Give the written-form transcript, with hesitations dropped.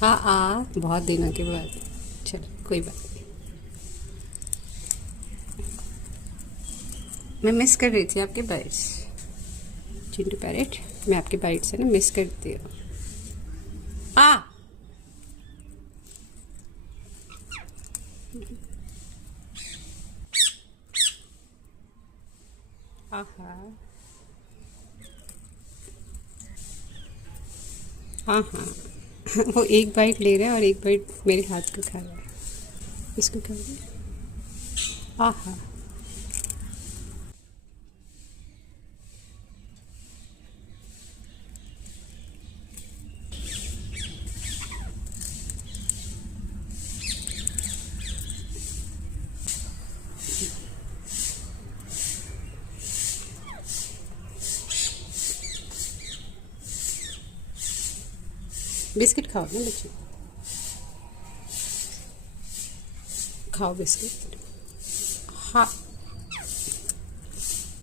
बहुत दिनों के बाद। चलो कोई बात नहीं। मैं मिस कर रही थी आपके बाइट्स चिंटू पैरेट। मैं आपके बाइट से ना मिस करती हूँ। आ हाँ हाँ वो एक बाइट ले रहा है और एक बाइट मेरे हाथ को खा रहा है। इसको क्या हो गया? हाँ बिस्किट खाओ ना बच्चे, खाओ बिस्किट। हाँ